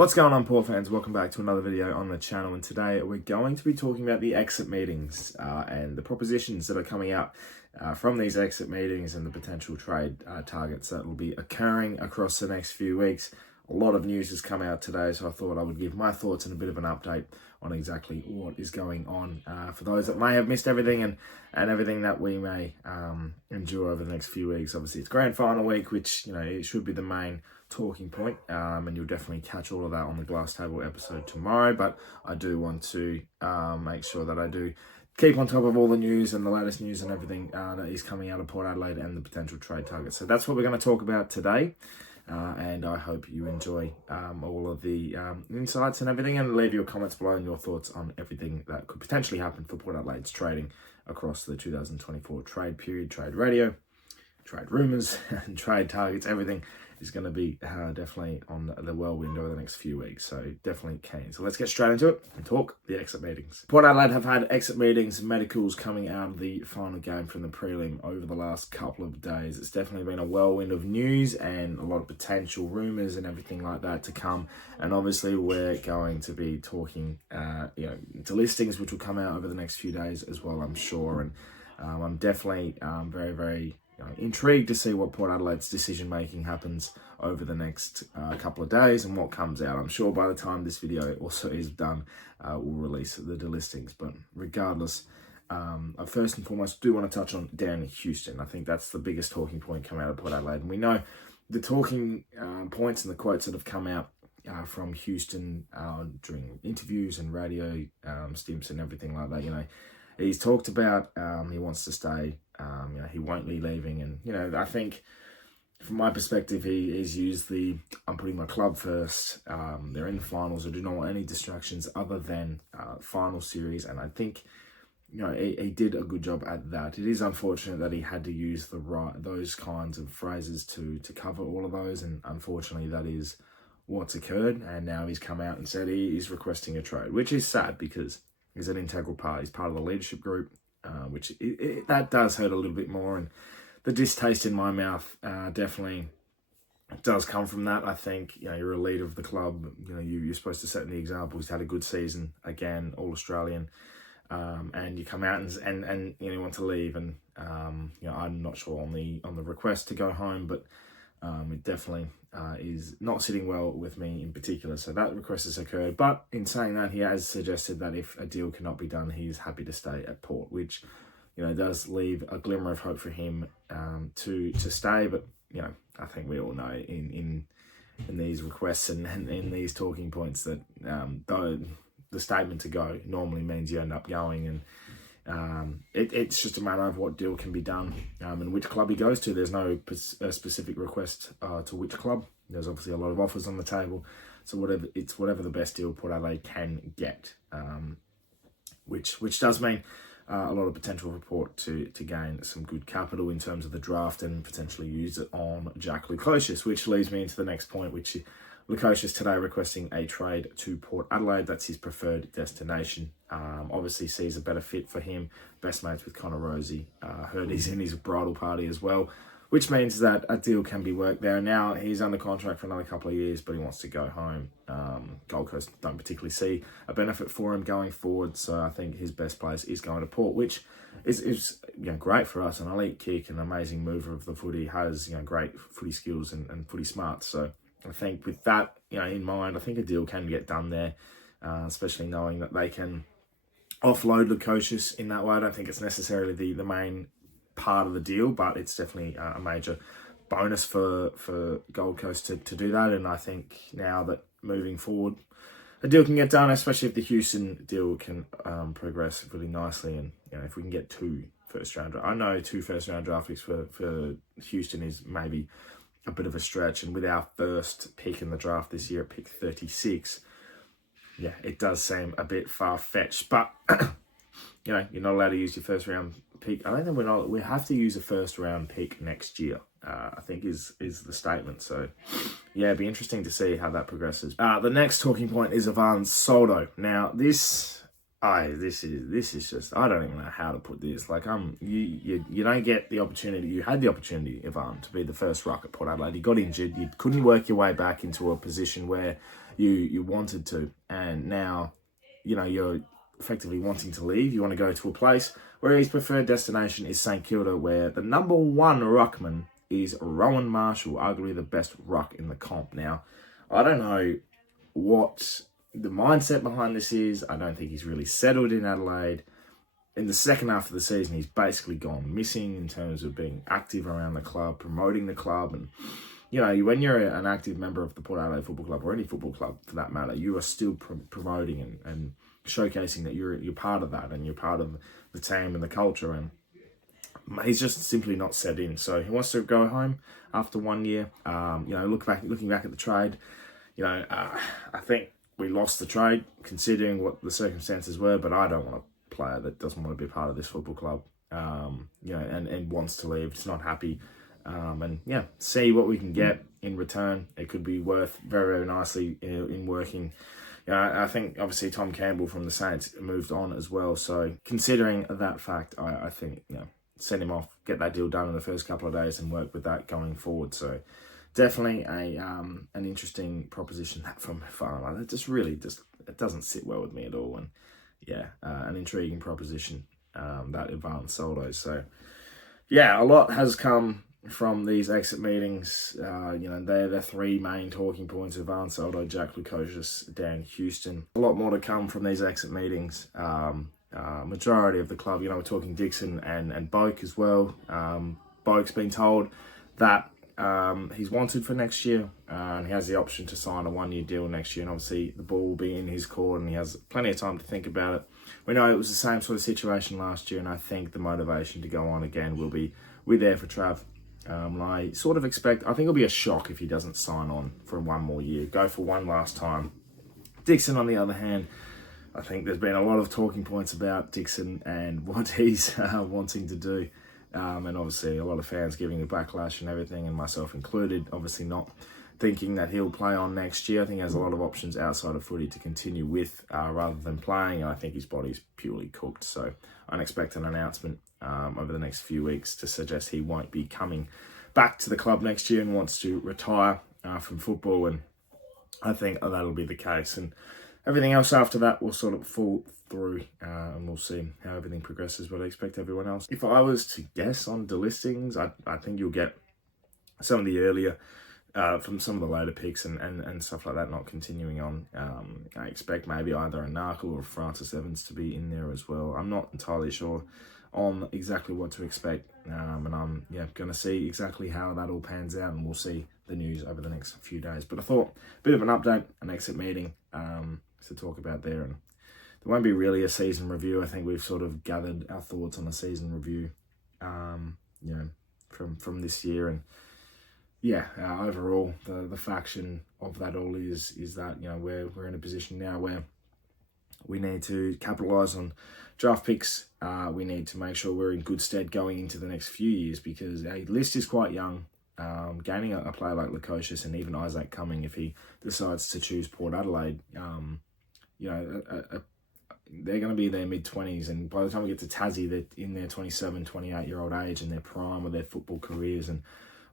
What's going on, Port fans? Welcome back to another video on the channel, and today we're going to be talking about the exit meetings and the propositions that are coming out from these exit meetings and the potential trade targets that will be occurring across the next few weeks. A lot of news has come out today, so I thought I would give my thoughts and a bit of an update on exactly what is going on for those that may have missed everything and everything that we may endure over the next few weeks. Obviously, it's grand final week, which, you know, it should be the main talking point, and you'll definitely catch all of that on the Glass Table episode tomorrow. But I do want to make sure that I do keep on top of all the news and the latest news and everything that is coming out of Port Adelaide and the potential trade targets. So that's what we're going to talk about today. And I hope you enjoy all of the insights and everything, and leave your comments below and your thoughts on everything that could potentially happen for Port Adelaide's trading across the 2024 trade period, trade radio, trade rumours and trade targets. Everything is going to be definitely on the whirlwind over the next few weeks, so definitely keen. So let's get straight into it and talk the exit meetings. Port Adelaide have had exit meetings and medicals coming out of the final game from the prelim over the last couple of days. It's definitely been a whirlwind of news and a lot of potential rumours and everything like that to come. And obviously we're going to be talking to listings which will come out over the next few days as well, I'm sure. And I'm definitely very intrigued to see what Port Adelaide's decision making happens over the next couple of days and what comes out. I'm sure by the time this video also is done, we'll release the delistings. But regardless, I first and foremost do want to touch on down in Houston. I think that's the biggest talking point coming out of Port Adelaide. And we know the talking points and the quotes that have come out from Houston during interviews and radio stints and everything like that. You know, he's talked about he wants to stay. He won't be leaving, and I think from my perspective, he's used the I'm putting my club first. They're in the finals. I do not want any distractions other than final series, and I think he did a good job at that. It is unfortunate that he had to use those kinds of phrases to cover all of those, and unfortunately that is what's occurred. And now he's come out and said he is requesting a trade, which is sad because he's an integral part. He's part of the leadership group. Which that does hurt a little bit more, and the distaste in my mouth definitely does come from that. I think you're a leader of the club. You're supposed to set the example. He's had a good season again, all Australian, and you come out and you want to leave, and I'm not sure on the request to go home, but it definitely is not sitting well with me in particular. So that request has occurred. But in saying that, he has suggested that if a deal cannot be done, he's happy to stay at Port, which does leave a glimmer of hope for him to stay. But I think we all know in these requests and in these talking points that though the statement to go normally means you end up going, and it's just a matter of what deal can be done and which club he goes to. There's no specific request to which club. There's obviously a lot of offers on the table, so whatever the best deal Port Adelaide can get, which does mean a lot of potential for Port to gain some good capital in terms of the draft and potentially use it on Jack Lukosius, which leads me into the next point, which Lukosius today requesting a trade to Port Adelaide. That's his preferred destination. Obviously sees a better fit for him. Best mates with Connor Rosie. Heard he's in his bridal party as well, which means that a deal can be worked there. Now he's under contract for another couple of years, but he wants to go home. Gold Coast don't particularly see a benefit for him going forward, so I think his best place is going to Port, which is great for us. An elite kick, an amazing mover of the footy, has great footy skills and footy smarts. So I think with that in mind, I think a deal can get done there, especially knowing that they can offload Lukosius in that way. I don't think it's necessarily the main part of the deal, but it's definitely a major bonus for Gold Coast to do that. And I think now that moving forward, a deal can get done, especially if the Houston deal can progress really nicely. And if we can get 2 first-round, I know 2 first-round draft picks for Houston is maybe a bit of a stretch, and with our first pick in the draft this year at pick 36, it does seem a bit far-fetched. But you're not allowed to use your first round pick. I don't think we have to use a first round pick next year, I think is the statement. So it'd be interesting to see how that progresses. The next talking point is Ivan Soldo. Now this is just, I don't even know how to put this. Like, you don't get the opportunity. You had the opportunity, Ivan, to be the first ruck at Port Adelaide. You got injured. You couldn't work your way back into a position where you wanted to, and now, you're effectively wanting to leave. You want to go to a place where his preferred destination is St Kilda, where the number one ruckman is Rowan Marshall, arguably the best ruck in the comp. Now, I don't know what the mindset behind this is. I don't think he's really settled in Adelaide. In the second half of the season, he's basically gone missing in terms of being active around the club, promoting the club. And, when you're an active member of the Port Adelaide Football Club, or any football club for that matter, you are still promoting and showcasing that you're part of that and you're part of the team and the culture. And he's just simply not set in. So he wants to go home after 1 year. Looking back at the trade, I think we lost the trade considering what the circumstances were, but I don't want a player that doesn't want to be part of this football club, and wants to leave. It's not happy. See what we can get in return. It could be worth very, very nicely in working. I think obviously Tom Campbell from the Saints moved on as well. So considering that fact, I think, send him off, get that deal done in the first couple of days and work with that going forward. So definitely an interesting proposition from Farmer. It just it doesn't sit well with me at all. And an intriguing proposition, that Ivan Soldo. So a lot has come from these exit meetings. They're the three main talking points: Ivan Soldo, Jack Lukosius, Dan Houston. A lot more to come from these exit meetings. Majority of the club, we're talking Dixon and Boak as well. Boak's been told that he's wanted for next year, and he has the option to sign a 1 year deal next year. And obviously the ball will be in his court, and he has plenty of time to think about it. We know it was the same sort of situation last year, and I think the motivation to go on again will be there for Trav. I sort of expect, I think it'll be a shock if he doesn't sign on for 1 more year, go for one last time. Dixon, on the other hand, I think there's been a lot of talking points about Dixon and what he's wanting to do. And obviously a lot of fans giving the backlash and everything, and myself included, obviously not thinking that he'll play on next year. I think he has a lot of options outside of footy to continue with rather than playing. I think his body's purely cooked. So I expect an announcement over the next few weeks to suggest he won't be coming back to the club next year and wants to retire from football. And I think that'll be the case. And everything else after that will sort of fall through, and we'll see how everything progresses. But I expect everyone else. If I was to guess on delistings, I think you'll get some of the earlier, from some of the later picks and stuff like that not continuing on. I expect maybe either a Narkle or Francis Evans to be in there as well. I'm not entirely sure on exactly what to expect, and I'm going to see exactly how that all pans out, and we'll see the news over the next few days. But I thought a bit of an update, an exit meeting to talk about there, and there won't be really a season review. I think we've sort of gathered our thoughts on the season review, from this year. And overall, the faction of that all is that, we're in a position now where we need to capitalise on draft picks. We need to make sure we're in good stead going into the next few years, because our list is quite young. Gaining a player like Lukosius and even Isaac Cumming, if he decides to choose Port Adelaide, they're going to be in their mid-20s, and by the time we get to Tassie, they're in their 27, 28-year-old age in their prime of their football careers, and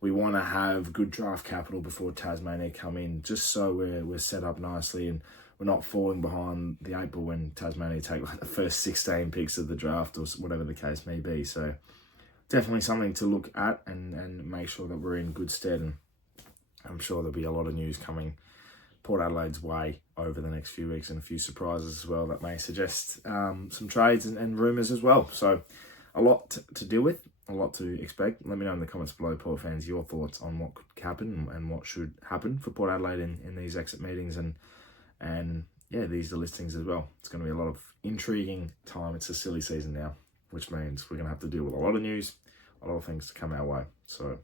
we want to have good draft capital before Tasmania come in, just so we're set up nicely and we're not falling behind the 8 ball when Tasmania take like the first 16 picks of the draft or whatever the case may be. So definitely something to look at and make sure that we're in good stead, and I'm sure there'll be a lot of news coming Port Adelaide's way over the next few weeks, and a few surprises as well that may suggest some trades and rumours as well. So a lot to deal with, a lot to expect. Let me know in the comments below, Port fans, your thoughts on what could happen and what should happen for Port Adelaide in these exit meetings and these delistings as well. It's going to be a lot of intriguing time. It's a silly season now, which means we're going to have to deal with a lot of news, a lot of things to come our way. So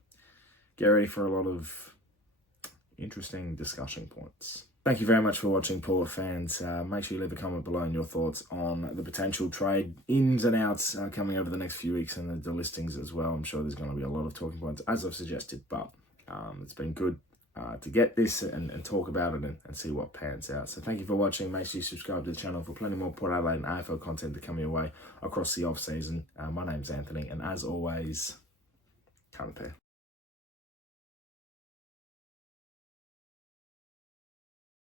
get ready for a lot of interesting discussion points. Thank you very much for watching, Port fans. Make sure you leave a comment below on your thoughts on the potential trade ins and outs coming over the next few weeks, and the listings as well. I'm sure there's going to be a lot of talking points, as I've suggested, but it's been good to get this and talk about it and see what pans out. So thank you for watching. Make sure you subscribe to the channel for plenty more Port Adelaide and AFL content to come your way across the off-season. My name's Anthony, and as always, ThePear.